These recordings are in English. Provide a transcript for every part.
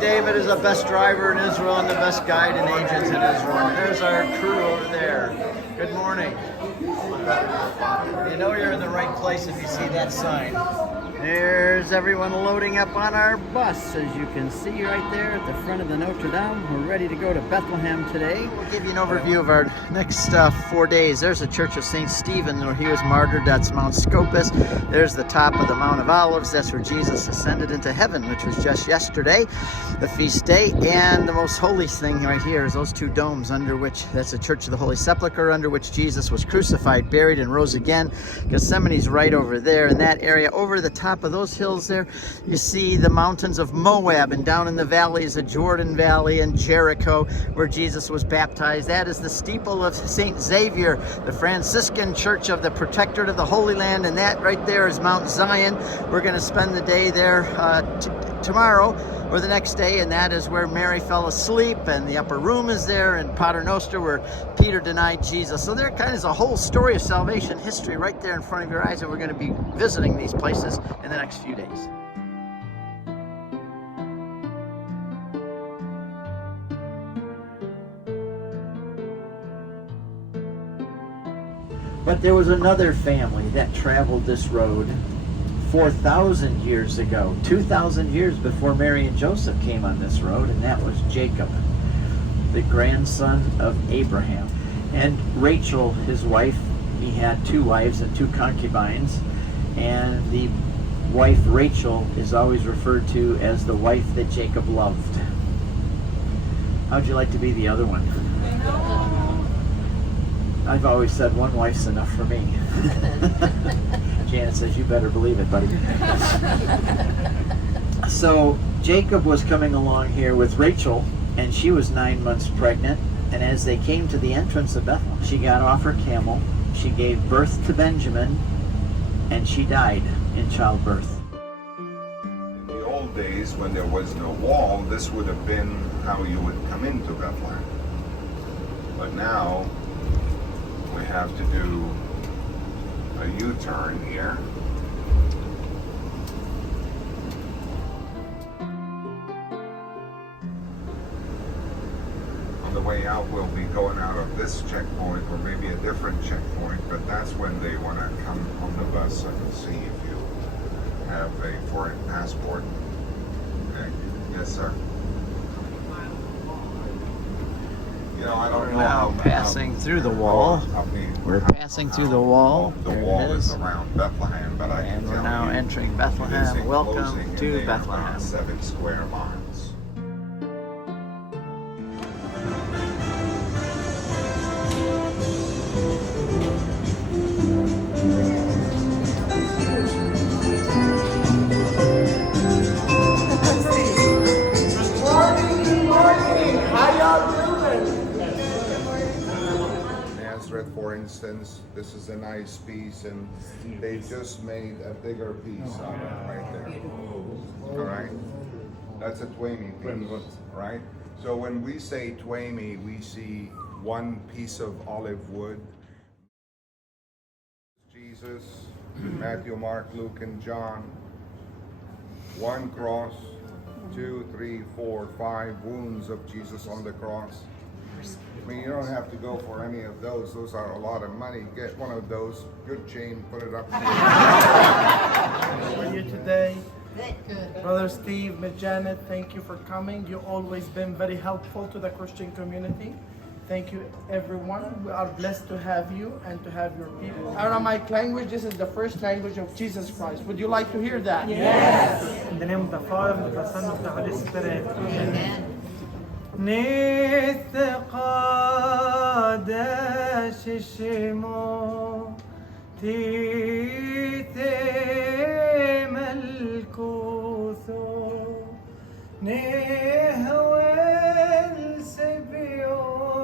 David is the best driver in Israel and the best guide and agent in Israel. There's our crew over there. Good morning. You know you're in the right place if you see that sign. There's everyone loading up on our bus, as you can see right there at the front of the Notre Dame. We're ready to go to Bethlehem today. We'll give you an overview of our next 4 days. There's the Church of St. Stephen where he was martyred. That's Mount Scopus. There's the top of the Mount of Olives. That's where Jesus ascended into heaven, which was just yesterday, the feast day. And the most holy thing right here is those two domes under which, that's the Church of the Holy Sepulchre, under which Jesus was crucified, buried, and rose again. Gethsemane's right over there in that area. Over the top of those hills there, you see the mountains of Moab, and down in the valleys of Jordan Valley and Jericho, where Jesus was baptized. That is the steeple of St. Xavier, the Franciscan Church of the Protectorate of the Holy Land, and that right there is Mount Zion. We're going to spend the day there tomorrow or the next day, and that is where Mary fell asleep, and the upper room is there, and Pater Noster, where Peter denied Jesus. So there kind of is a whole story of salvation history right there in front of your eyes, and we're going to be visiting these places in the next few days. But there was another family that traveled this road 4,000 years ago, 2,000 years before Mary and Joseph came on this road, and that was Jacob, the grandson of Abraham. And Rachel, his wife, he had 2 wives and 2 concubines, and the wife Rachel is always referred to as the wife that Jacob loved. How'd you like to be the other one? I've always said one wife's enough for me. Janet says, you better believe it, buddy. So Jacob was coming along here with Rachel, and she was 9 months pregnant. And as they came to the entrance of Bethlehem, she got off her camel, she gave birth to Benjamin, and she died in childbirth. In the old days, when there was no wall, this would have been how you would come into Bethlehem. But now, we have to do a U-turn here. On the way out, we'll be going out of this checkpoint or maybe a different checkpoint, but that's when they want to come on the bus and see if you have a foreign passport. Okay. Yes, sir. You know, I don't We're know now passing through the wall. We're passing through the wall. The There wall it is is. around Bethlehem, but I can And we're tell now you entering it is Bethlehem. Welcome enclosing to in there Bethlehem. about 7 square miles. For instance, this is a nice piece, and they just made a bigger piece of it right there. All right, that's a Twami piece, right? So when we say Twami, we see one piece of olive wood. Jesus, Matthew, Mark, Luke, and John. 1 cross, 2, 3, 4, 5 wounds of Jesus on the cross. I mean, you don't have to go for any of those. Those are a lot of money. Get one of those, good chain, put it up. How are you today? Good. Brother Steve, Miss Janet, thank you for coming. You've always been very helpful to the Christian community. Thank you, everyone. We are blessed to have you and to have your people. Aramaic language, this is the first language of Jesus Christ. Would you like to hear that? Yes. In the name of the Father, and of the Son, and of the Holy Spirit. Amen. نتقادش الشمو تيتم الكوثو نهوى السبيونو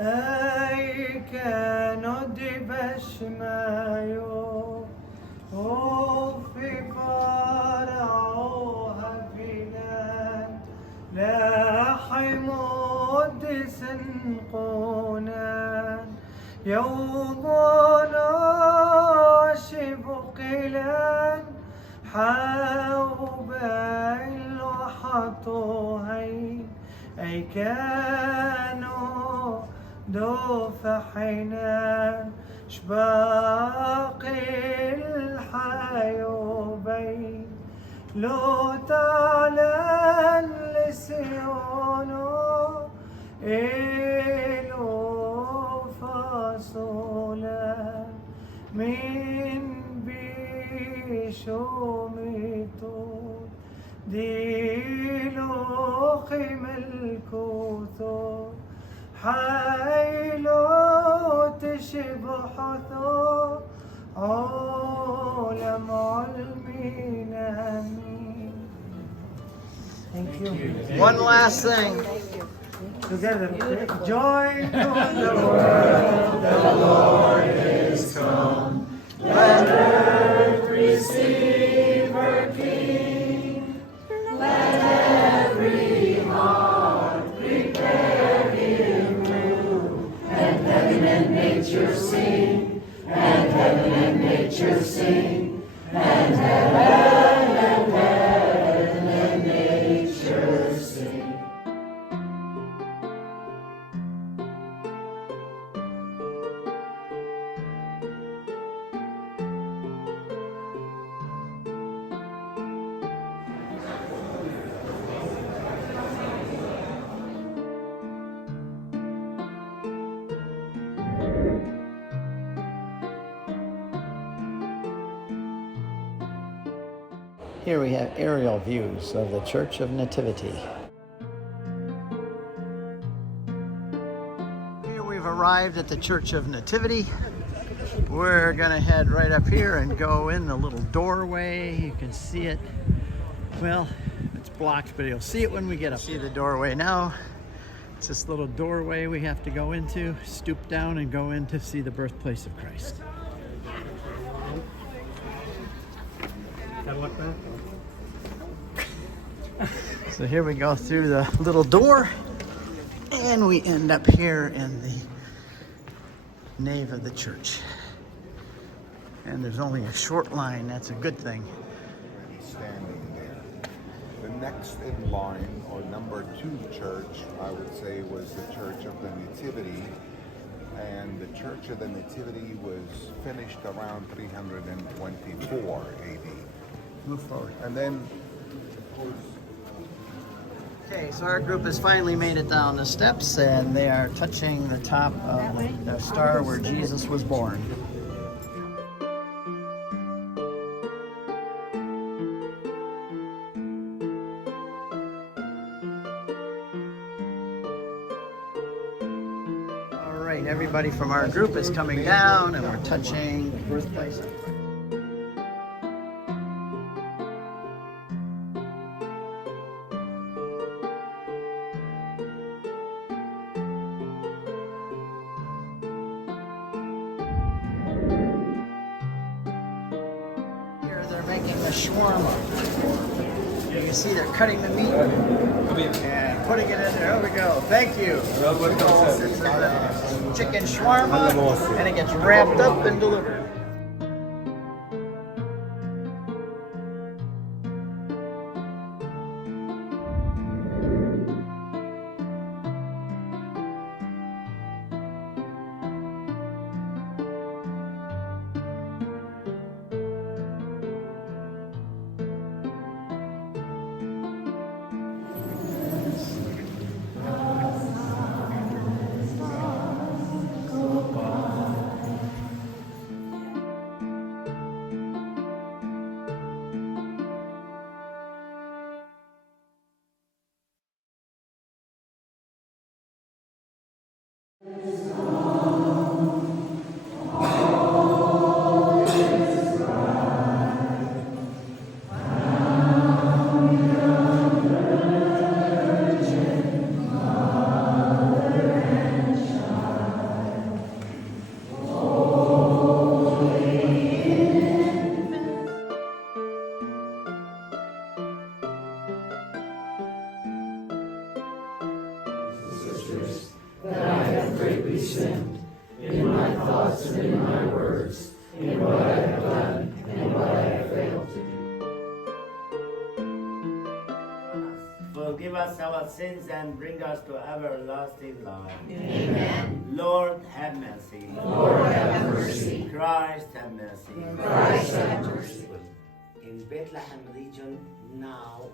أي كانوا دبش مايو وفي قارعوها فينان لا حمود سنقونان يومنا شبقلان حاوبا الوحا كانوا دفحنا شباقي الحيوبين لو تعلن لسيونو إلو فاصولا من بيشوميتو ديلو قيم الكوثو حيلو تشبحثو عالم علمين آمين. Thank you. One last thing. Together, join to the world, the Lord is come. Let earth receive her King. Let every heart prepare him room. And heaven and nature sing, and heaven and nature sing, and heaven and nature sing. Here we have aerial views of the Church of Nativity. Here we've arrived at the Church of Nativity. We're gonna head right up here and go in the little doorway. You can see it. Well, it's blocked, but you'll see it when we get up. See the doorway now. It's this little doorway we have to go into, stoop down and go in to see the birthplace of Christ. So here we go through the little door and we end up here in the nave of the church. And there's only a short line, that's a good thing. Standing there. The next in line, or number 2 church, I would say, was the Church of the Nativity. And the Church of the Nativity was finished around 324 AD. Move forward. And then, Okay, so our group has finally made it down the steps and they are touching the top of the star where Jesus was born. All right, everybody from our group is coming down and we're touching the birthplace. They're making the shawarma. You can see they're cutting the meat and putting it in there. There we go. Thank you. This is the chicken shawarma, and it gets wrapped up and delivered. forgive us our sins and bring us to everlasting life. Amen. Lord, have mercy. Lord, have mercy. Christ, have mercy. Christ, have mercy. In Bethlehem region now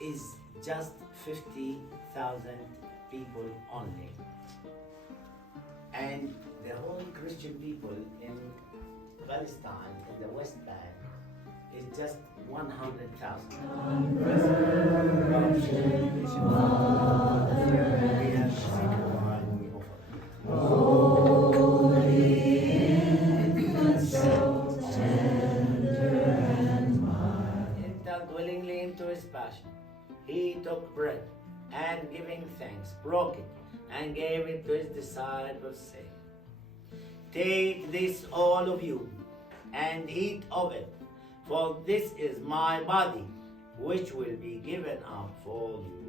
is just 50,000 people only. And the whole Christian people in Palestine, in the West Bank, is just 100,000. Entered willingly into his passion. He took bread and giving thanks, broke it and gave it to his disciples, saying, "Take this, all of you, and eat of it, for this is my body, which will be given up for you."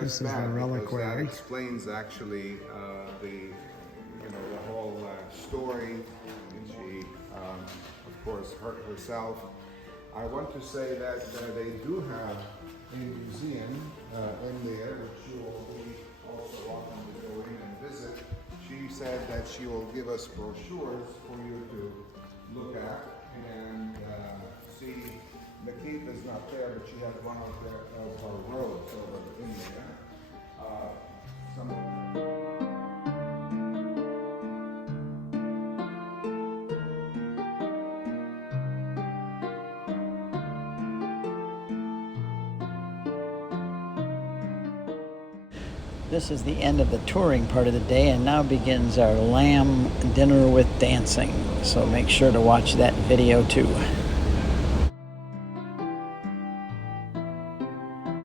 This is the reliquary. That explains actually the whole story. And she, of course, hurt herself. I want to say that they do have a museum in there, which you will be also welcome to go in and visit. She said that she will give us brochures for you to look at and see. The keep is not there, but she has one of her roads over in there. This is the end of the touring part of the day, and now begins our lamb dinner with dancing. So make sure to watch that video too.